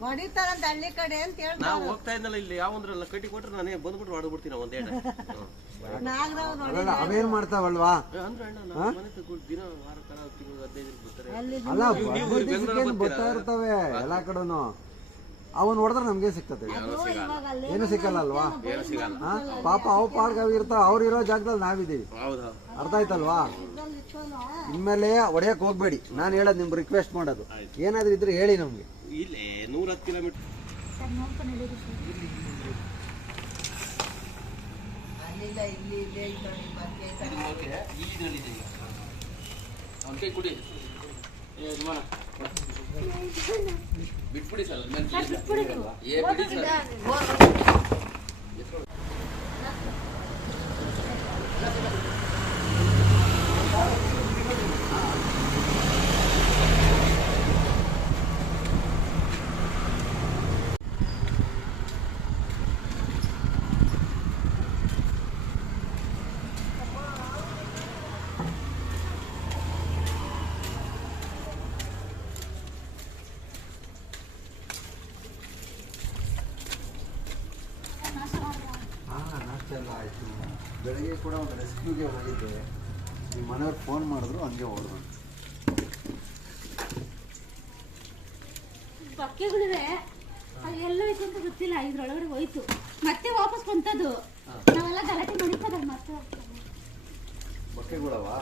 ಹೊಡಿತಾರಂತ ಹಳ್ಳಿ ಕಡೆ ಅಂತ ಹೇಳ್ತಾರೆ. ನಾವು ಹೋಗ್ತಾ ಇದ್ದಲ್ಲ ಇಲ್ಲಿ ಯಾವಂದ್ರಲ್ಲ ಕಟ್ಟಿ ಕೊಟ್ರೆ ನಾನೇ ಬಂದ್ಬಿಟ್ಟು ಹೊಡೆದ್ಬಿಡ್ತೀನಿ ಒಂದೇಟ ನಾಗರಾವ್ ನೋಡಿ ಅಲ್ಲ ಅವೇನ್ ಮಾಡ್ತಾವಲ್ವಾ? ಅಂದ್ರೆ ಅಣ್ಣ ನಮ್ಮ ಮನೆ ತಗೊಂಡು ದಿನ ವಾರ ತರ ತಿಂಗಳು ಹದಿನೈದು ದಿನ ಬರ್ತಾರೆ. ಅಲ್ಲಿ ಅಲ್ಲ ನೀವು- ನೀವು ಹದಿನೈದು ಬರ್ತೀರಾ? ಬರ್ತಾ ಇರ್ತವೆ? ಎಲ್ಲಾ ಕಡೆನು. ಅವನ್ ಹೊಡೆದ್ರೆ ನಮ್ಗೆ ಸಿಗ್ತದೆ? ಏನು ಸಿಕ್ಕಲ್ಲ ಅಲ್ವಾ? ಏನು ಸಿಗಲ್ಲ. ಹಾ? ಪಾಪ ಅವ್ ಪಾರ್ಕ್ ಇರ್ತಾವ ಅವ್ರು ಇರೋ ಜಾಗದಲ್ಲಿ ನಾವಿದ್ದೀವಿ. ಹೌದಾ ಅರ್ಥ ಆಯ್ತಲ್ವಾ? ಇನ್ಮೇಲೆ ಹೊಡೆಯಕ್ ಹೋಗ್ಬೇಡಿ. ನಾನು ಹೇಳೋದು ನಿಮ್ಗೆ ರಿಕ್ವೆಸ್ಟ್ ಮಾಡೋದು. ಏನಾದ್ರೂ ಇದ್ರೆ ಹೇಳಿ ನಮ್ಗೆ. ಕಿಲೋಮೀಟರ್ ಅಲ್ಲಿಲ್ಲ ಇಲ್ಲಿ ಇಲ್ಲೇ ಐತ್ ನೋಡಿ ಮತ್ತೆ ಅವ್ನ ಕೈ ಕುಡಿ ಏ ಯಜಮಾನ ಬಿಟ್ಬಿಡಿ ಸರ್ ಏ ಬಿಡಿ ಸರ್ ಬೆಳಗ್ಗೆ ಕೂಡ ಒಂದು ರೆಸ್ಕ್ಯೂಗೆ ಹೋಗಿದ್ದೆ. ನಿಮ್ಮ ಮನೆಯವ್ರು ಫೋನ್ ಮಾಡಿದ್ರು ಹಂಗೆ ಹೋದ್ರು ಬಕ್ಕೆಗಳಿವೆ. ಅದು ಎಲ್ಲ ಐತೆ ಅಂತ ಗೊತ್ತಿಲ್ಲ ಇದ್ರೊಳಗಡೆ ಹೋಯ್ತು. ಮತ್ತೆ ವಾಪಸ್ ಬಂತದು ನಾವೆಲ್ಲ ಗಲಾಟೆ ಮಾಡಿರ್ತದಲ್ಲ ಮತ್ತೆ ಬಟ್ಟೆಗಳವಾ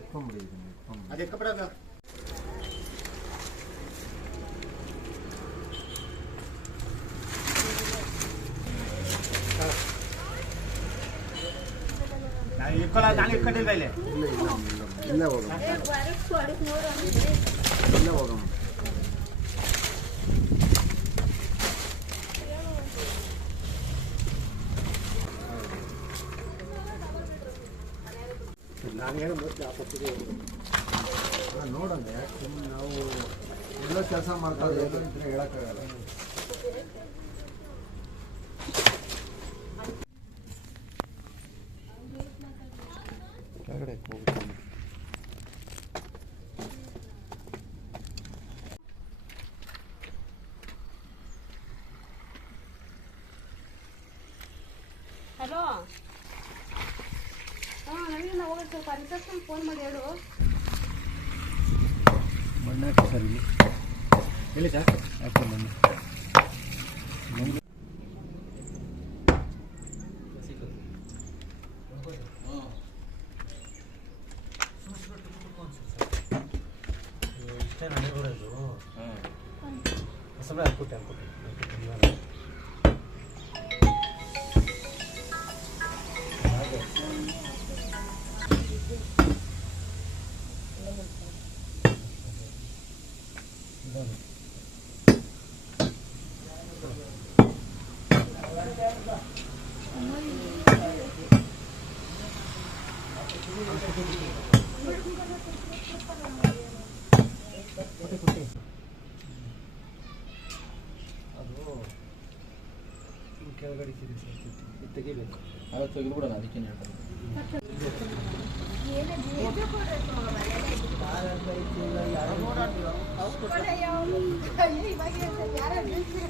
ಎತ್ಕೊಂಡ್ಬಿಡಿ ಇದನ್ನ ಎತ್ಕೊಂಡ್ಬಿಡಿ ಇಲ್ಲ ಇಲ್ಲ ಇಲ್ಲ ಇಲ್ಲೇ ಹೋಗಮ್ಮ ಇಲ್ಲೇ ಹೋಗಮ್ಮ ಹಾಂ ನೋಡೋಣ ಯಾಕೆ? ಸುಮ್ಮನೆ ನಾವು ಎಲ್ಲೋ ಕೆಲಸ ಮಾಡ್ತಾ ಎಲ್ಲೋ ಇದ್ರೆ ಹೇಳೋಕ್ಕಾಗಲ್ಲ. ಹಲೋ. ಹಾಂ ನನಗೆ ನಾವು ಹೋಗಿ ಸ್ವಲ್ಪ ರಿಸೆಪ್ಷನ್ ಫೋನ್ ಮಾಡಿ ಹೇಳು. ಮಣ್ಣು ಹಾಕಿ ಸರ್ ಇಲ್ಲಿ. ಹೇಳಿ ಸರ್. ಹಾಕಿ ಮಣ್ಣು ಕೆಳಗಡೆ ತೆಗಿಬೇಕು ಅದು ತೆಗೆದ್ಬಿಡೋಣ ಅದಕ್ಕೇನು ಹೇಳ್ತಾರೆ ನಾನಿದ್ದೀನಿ ಸ್ಕೂಟ್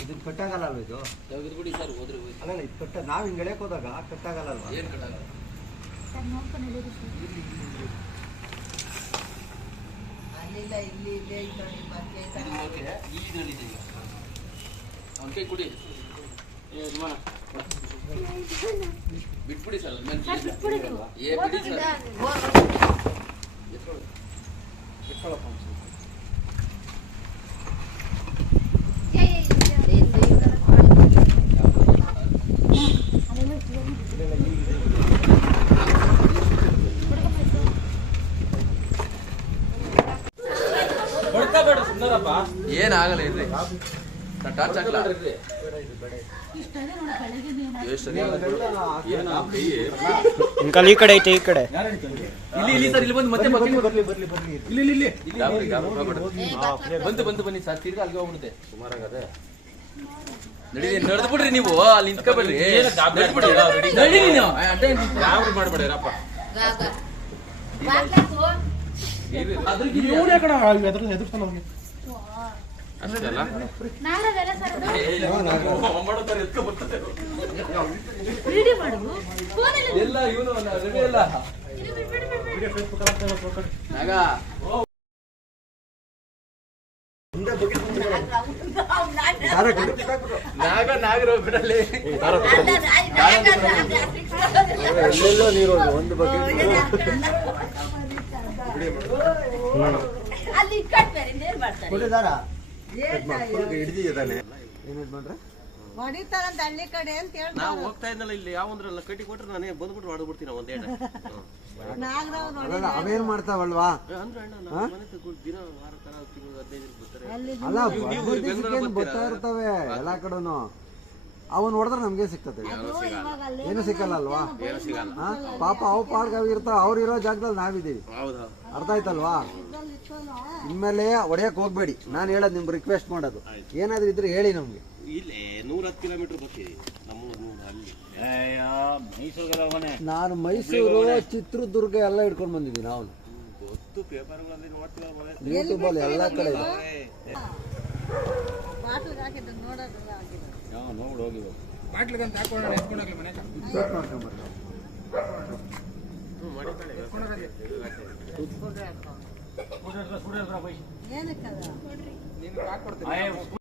ಇದನ್ನ ಕಟ್ಟಾಗಲ್ಲ ಅಲ್ವಾ ಇದು? ತೆಗೆದ್ಬಿಡಿ ಸರ್ ಹೋದ್ರೆ ಹೋಯ್ತು ಅಲ್ಲಲ್ಲ ಇದು ಕಟ್ಟ ನಾವು ಹಿಂಗೆ ಎಳೆಯಕ್ಕೆ ಹೋದಾಗ ಕಟ್ಟಾಗಲ್ಲ? ಅಲ್ವಾ ಏನು ಕಟ್ಟಾಗಲ್ಲ ಅಲ್ಲಿಲ್ಲ ಇಲ್ಲಿ ಇದು ಅವನ ಕೈ ಕುಡಿ. ಬಿಟ್ಬಿಡಿ ಸರ್ ಬಿಟ್ಬಿಡಿ ನೀವು. ಏ ಬಿಡಿ ಸರ್. ಇಟ್ಕೊಳ್ಳಪ್ಪ ಒಂದ್ಸಲ. ಏ, ಏ, ಏ, ಏ, ಏನಾಗಲ್ಲ ಇರ್ರಿ ಟಾರ್ಚ್ ಹಾಕಲ್ಲ ನೋಡಿ. ಅಂಕಲ್ ಈ ಕಡೆ ಐತೆ ಈ ಕಡೆ. ಇಲ್ಲಿ ಇಲ್ಲಿ ಸರ್ ಇಲ್ಲಿ ಬಂದು ಮತ್ತೆ ಬರ್ಲಿ, ಬರ್ಲಿ ಬರ್ಲಿ ಬರ್ಲಿ. ಇಲ್ಲಿ ಇಲ್ಲಿ ಇಲ್ಲಿ. ಬಂತು ಬಂತು ಬನ್ನಿ ಸರ್. ತಿರ್ಗಾ ಅಲ್ಲಿಗೆ ಹೋಗ್ಬಿಡುತ್ತೆ. ನಡೀರಿ ನಡೆದು ಬಿಡ್ರಿ ನೀವು. ಅಲ್ಲಿ ನಿಂತ್ಕೊಬೇಡ್ರಿ ನಡ್ದ್ಬಿಡಿ. ನಡೀರಿ ನೀವು. ಅಡ್ಡ ಗಾಬರಿ ಮಾಡ್ಬೇಡಿರಪ್ಪ ಅಷ್ಟಲ್ಲ ನಾಳೆದೆಲ್ಲ ಸರ್ ನಾಗ ನಾಗರ ಬಿಡಲಿ ಎಲ್ಲೆಲ್ಲೋ ನೀರು ಒಂದು ಬಕೆಟ್ ಅಲ್ಲಿ ಮಾಡ್ತಾರೆ. ಕೊಡಿ ದಾರ. ಏನ್ ಹಿಡಿದಿದ್ದಾನೆ ಏನು ಮಾಡ್ರೆ? ಹೊಡಿತಾರಂತ ಹಳ್ಳಿ ಕಡೆ ಅಂತ ನಾವು ಹೋಗ್ತಾ ಇದ್ದಲ್ಲ ಇಲ್ಲಿ ಯಾವಂದ್ರಲ್ಲ ಕಟ್ಟಿ ಕೊಟ್ರೆ ನಾನೇ ಬಂದ್ಬಿಟ್ಟು ಹೊಡೆದ್ಬಿಡ್ತೀನಿ ಒಂದೇ ನಾಗರಾವ್ ನೋಡಿ ಅಲ್ಲ ಅವೇನ್ ಮಾಡ್ತಾವಲ್ವಾ? ಅಲ್ಲ ಬರ್ತಾ ಇರ್ತವೆ ಎಲ್ಲಾ ಕಡೆನು. ಅವನ್ ಹೊಡೆದ್ರೆ ನಮ್ಗೆ ಸಿಗ್ತದೆ? ಏನು ಸಿಕ್ಕಲ್ಲ ಅಲ್ವಾ? ಪಾಪ ಅವ್ ಪಾಡ್ಗ ಅವ್ರ ಇರ್ತಾವ ಅವ್ರು ಇರೋ ಜಾಗದಲ್ಲಿ ನಾವಿದೀವಿ ಹೌದಾ. ಅರ್ಥ ಆಯ್ತಲ್ವಾ? ಇನ್ಮೇಲೆ ಒಡೆಯಕ್ ಹೋಗ್ಬೇಡಿ. ನಾನು ಹೇಳೋದು ನಿಮ್ಗೆ ರಿಕ್ವೆಸ್ಟ್ ಮಾಡೋದು. ಏನಾದ್ರೂ ಇದ್ರೆ ಹೇಳಿ ನಮ್ಗೆ. ಇಲ್ಲೇ ನೂರ ಹತ್ತು ಕಿಲೋಮೀಟರ್ ಬರ್ತೀವಿ ನಮ್ಮೂರು ನೂರು ಅಲ್ಲಿ. ನಾನು ಮೈಸೂರು ಚಿತ್ರದುರ್ಗ ಎಲ್ಲ ಹಿಡ್ಕೊಂಡು ಬಂದಿದ್ದೀನಿ ನಾವು ಗೊತ್ತು ಪೇಪರ್ಗಳಲ್ಲಿ ನೋಡ್ತೀವಲ್ಲ ಮನೆ ಯೂಟ್ಯೂಬಲ್ಲಿ ಎಲ್ಲ ಕಡೆ ಚೆಕ್ ಮಾಡ್ಕೊಂಬರ್ರಿ. ಏನಕ್ಕದ